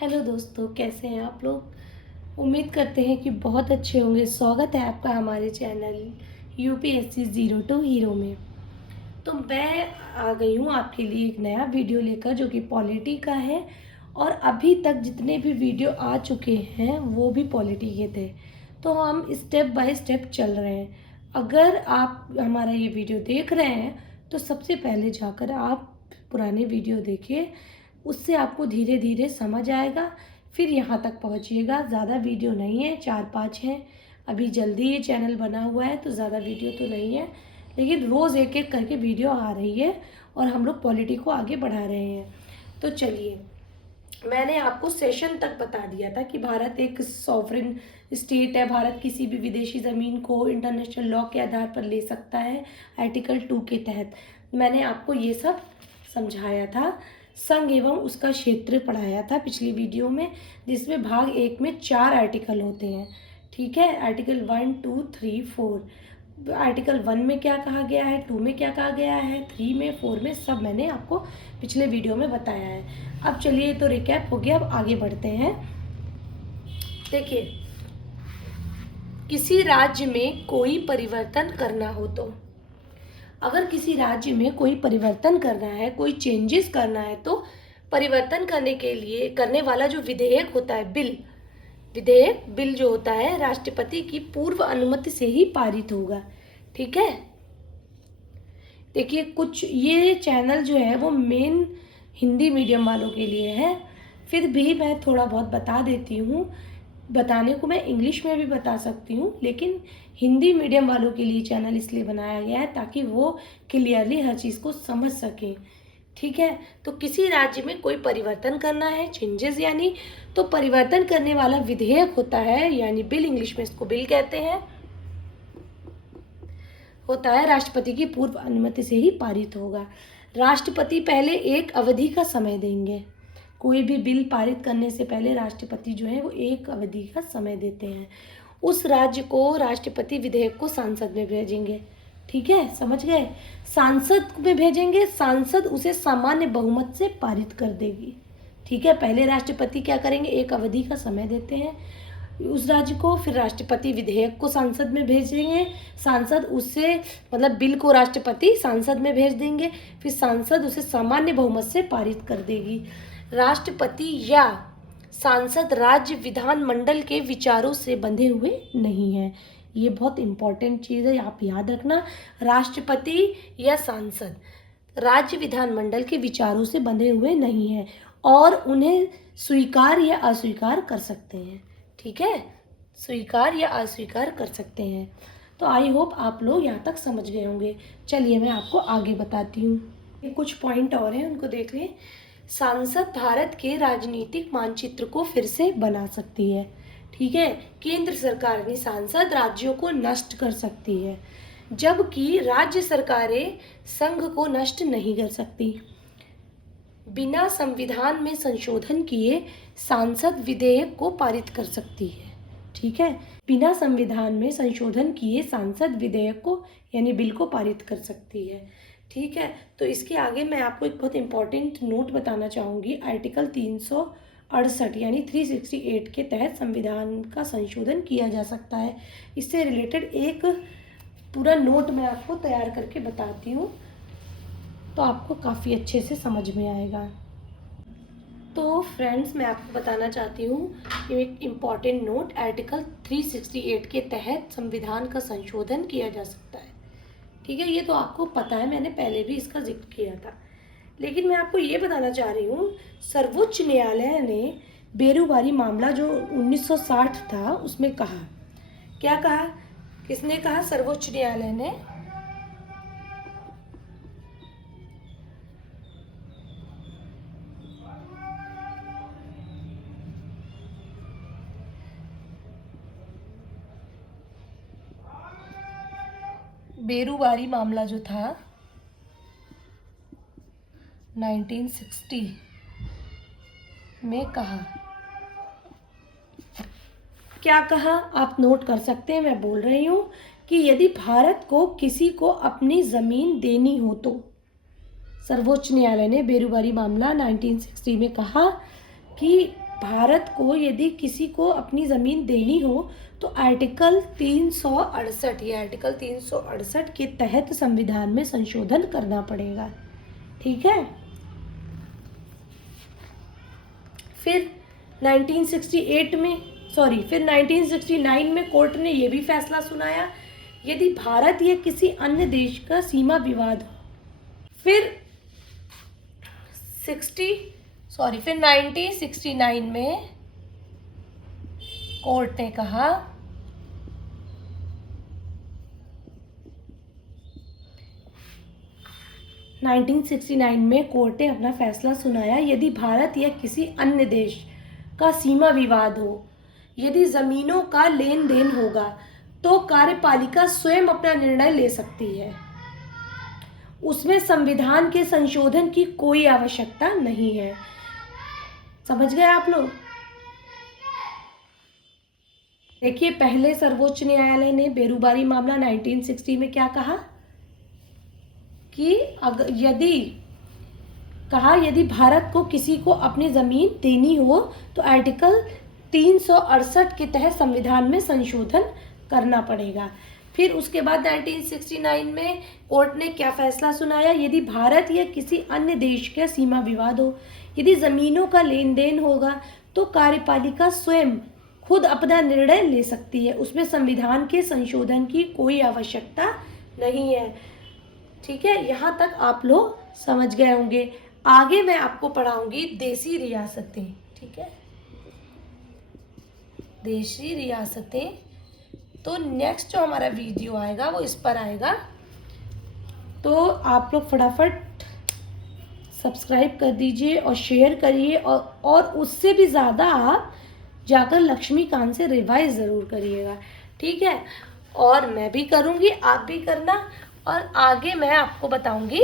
Hello दोस्तों, कैसे हैं आप लोग। उम्मीद करते हैं कि बहुत अच्छे होंगे। स्वागत है आपका हमारे channel UPSC zero to hero में। तो मैं आ गई हूँ आपके लिए एक नया वीडियो लेकर, जो कि पॉलिटी का है। और अभी तक जितने भी वीडियो आ चुके हैं वो भी पॉलिटी के थे, तो हम स्टेप बाय स्टेप चल रहे हैं। अगर आप हमारा ये वीडियो देख रहे हैं तो सबसे पहले जाकर आप पुराने वीडियो देखिए, उससे आपको धीरे धीरे समझ आएगा। फिर यहाँ तक पहुँचिएगा। ज़्यादा वीडियो नहीं है, 4-5 हैं। अभी जल्दी ये चैनल बना हुआ है तो ज़्यादा वीडियो तो नहीं है, लेकिन रोज़ एक एक करके वीडियो आ रही है और हम लोग पॉलिटी को आगे बढ़ा रहे हैं। तो चलिए, मैंने आपको सेशन तक बता दिया था कि भारत एक सॉवरेन स्टेट है। भारत किसी भी विदेशी ज़मीन को इंटरनेशनल लॉ के आधार पर ले सकता है, आर्टिकल 2 के तहत। मैंने आपको ये सब समझाया था। संघ एवं उसका क्षेत्र पढ़ाया था पिछली वीडियो में, जिसमें भाग 1 में 4 आर्टिकल होते हैं। ठीक है, आर्टिकल 1, 2, 3, 4। आर्टिकल 1 में क्या कहा गया है, 2 में क्या कहा गया है, 3 में, 4 में, सब मैंने आपको पिछले वीडियो में बताया है। अब चलिए, तो रिकैप हो गया, अब आगे बढ़ते हैं। देखिए, किसी राज्य में कोई परिवर्तन करना हो तो, अगर किसी राज्य में कोई परिवर्तन करना है, कोई चेंजेस करना है, तो परिवर्तन करने के लिए करने वाला जो विधेयक होता है, बिल जो होता है, राष्ट्रपति की पूर्व अनुमति से ही पारित होगा। ठीक है, देखिए, कुछ ये चैनल जो है वो मेन हिंदी मीडियम वालों के लिए है, फिर भी मैं थोड़ा बहुत बता देती हूँ। बताने को मैं इंग्लिश में भी बता सकती हूँ, लेकिन हिंदी मीडियम वालों के लिए चैनल इसलिए बनाया गया है ताकि वो क्लियरली हर चीज़ को समझ सकें। ठीक है, तो किसी राज्य में कोई परिवर्तन करना है, चेंजेस यानी, तो परिवर्तन करने वाला विधेयक होता है, यानी बिल, इंग्लिश में इसको बिल कहते हैं, होता है, राष्ट्रपति की पूर्व अनुमति से ही पारित होगा। राष्ट्रपति पहले एक अवधि का समय देंगे। कोई भी बिल पारित करने से पहले राष्ट्रपति जो है वो एक अवधि का समय देते हैं। उस राज्य को राष्ट्रपति विधेयक को सांसद में भेजेंगे। ठीक है, समझ गए। सांसद में भेजेंगे, सांसद उसे सामान्य बहुमत से पारित कर देगी। ठीक है, पहले राष्ट्रपति क्या करेंगे, एक अवधि का समय देते हैं उस राज्य को, फिर राष्ट्रपति विधेयक को सांसद में भेजेंगे, सांसद उससे मतलब बिल को राष्ट्रपति सांसद में भेज देंगे, फिर सांसद उसे सामान्य बहुमत से पारित कर देगी। राष्ट्रपति या सांसद राज्य विधानमंडल के विचारों से बंधे हुए नहीं है। ये बहुत इंपॉर्टेंट चीज़ है, आप याद रखना। राष्ट्रपति या सांसद राज्य विधानमंडल के विचारों से बंधे हुए नहीं हैं और उन्हें स्वीकार या अस्वीकार कर सकते हैं। ठीक है, स्वीकार या अस्वीकार कर सकते हैं। तो आई होप आप लोग यहाँ तक समझ गए होंगे। चलिए, मैं आपको आगे बताती हूँ। कुछ पॉइंट और हैं, उनको देख लें। सांसद भारत के राजनीतिक मानचित्र को फिर से बना सकती है। ठीक है, केंद्र सरकार यानी सांसद राज्यों को नष्ट कर सकती है, जबकि राज्य सरकारें संघ को नष्ट नहीं कर सकती। बिना संविधान में संशोधन किए सांसद विधेयक को पारित कर सकती है। ठीक है, बिना संविधान में संशोधन किए सांसद विधेयक को यानी बिल को पारित कर सकती है। ठीक है, तो इसके आगे मैं आपको एक बहुत इंपॉर्टेंट नोट बताना चाहूँगी। आर्टिकल 368 यानी 368 के तहत संविधान का संशोधन किया जा सकता है। इससे रिलेटेड एक पूरा नोट मैं आपको तैयार करके बताती हूँ, तो आपको काफ़ी अच्छे से समझ में आएगा। तो फ्रेंड्स, मैं आपको बताना चाहती हूँ एक इम्पॉर्टेंट नोट। आर्टिकल 368 के तहत संविधान का संशोधन किया जा सकता है। ठीक है, ये तो आपको पता है, मैंने पहले भी इसका जिक्र किया था, लेकिन मैं आपको ये बताना चाह रही हूँ, सर्वोच्च न्यायालय ने बेरुबारी मामला जो 1960 था उसमें कहा, क्या कहा, किसने कहा, सर्वोच्च न्यायालय ने बेरुबारी मामला जो था 1960 में कहा, क्या कहा, आप नोट कर सकते हैं। मैं बोल रही हूँ कि यदि भारत को किसी को अपनी ज़मीन देनी हो तो, सर्वोच्च न्यायालय ने बेरुबारी मामला 1960 में कहा कि भारत को यदि किसी को अपनी ज़मीन देनी हो तो आर्टिकल 368, ये आर्टिकल 368 के तहत संविधान में संशोधन करना पड़ेगा। ठीक है। फिर 1969 में कोर्ट ने यह भी फैसला सुनाया, यदि भारत या किसी अन्य देश का सीमा विवाद हो। फिर 1969 में कोर्ट ने कहा कोर्ट ने अपना फैसला सुनाया, यदि भारत या किसी अन्य देश का सीमा विवाद हो, यदि जमीनों का लेन देन होगा तो कार्यपालिका स्वयं अपना निर्णय ले सकती है, उसमें संविधान के संशोधन की कोई आवश्यकता नहीं है। समझ गए आप लोग? देखिए, पहले सर्वोच्च न्यायालय ने बेरुबारी मामला 1960 में क्या कहा कि यदि भारत को किसी को अपनी जमीन देनी हो तो आर्टिकल 368 के तहत संविधान में संशोधन करना पड़ेगा। फिर उसके बाद 1969 में कोर्ट ने क्या फैसला सुनाया, यदि भारत या किसी अन्य देश का सीमा विवाद हो, यदि जमीनों का लेन देन होगा तो कार्यपालिका स्वयं खुद अपना निर्णय ले सकती है, उसमें संविधान के संशोधन की कोई आवश्यकता नहीं है। ठीक है, यहाँ तक आप लोग समझ गए होंगे। आगे मैं आपको पढ़ाऊंगी देशी रियासतें। ठीक है, देशी रियासतें। तो नेक्स्ट जो हमारा वीडियो आएगा वो इस पर आएगा, तो आप लोग फटाफट सब्सक्राइब कर दीजिए और शेयर करिए, और उससे भी ज़्यादा आप जाकर लक्ष्मीकांत से रिवाइज ज़रूर करिएगा। ठीक है, और मैं भी करूँगी, आप भी करना, और आगे मैं आपको बताऊँगी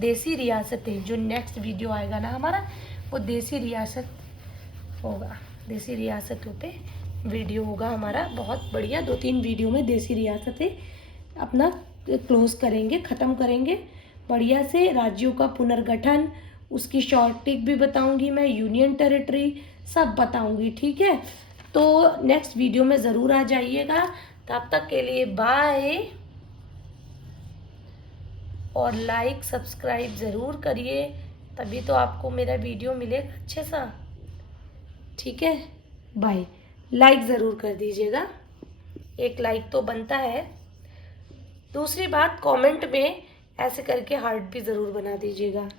देशी रियासतें। जो नेक्स्ट वीडियो आएगा ना हमारा, वो देशी रियासत होगा, देशी रियासतों पे वीडियो होगा हमारा, बहुत बढ़िया। 2-3 वीडियो में देशी रियासतें अपना क्लोज करेंगे, ख़त्म करेंगे बढ़िया से। राज्यों का पुनर्गठन, उसकी शॉर्ट ट्रिक भी बताऊंगी मैं, यूनियन टेरिटरी सब बताऊंगी। ठीक है, तो नेक्स्ट वीडियो में ज़रूर आ जाइएगा। तब तक के लिए बाय, और लाइक सब्सक्राइब ज़रूर करिए, तभी तो आपको मेरा वीडियो मिलेगा अच्छे सा। ठीक है, बाय। लाइक ज़रूर कर दीजिएगा, एक लाइक तो बनता है। दूसरी बात, कमेंट में ऐसे करके हार्ट भी ज़रूर बना दीजिएगा।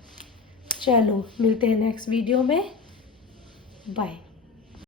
चलो, मिलते हैं नेक्स्ट वीडियो में। बाय।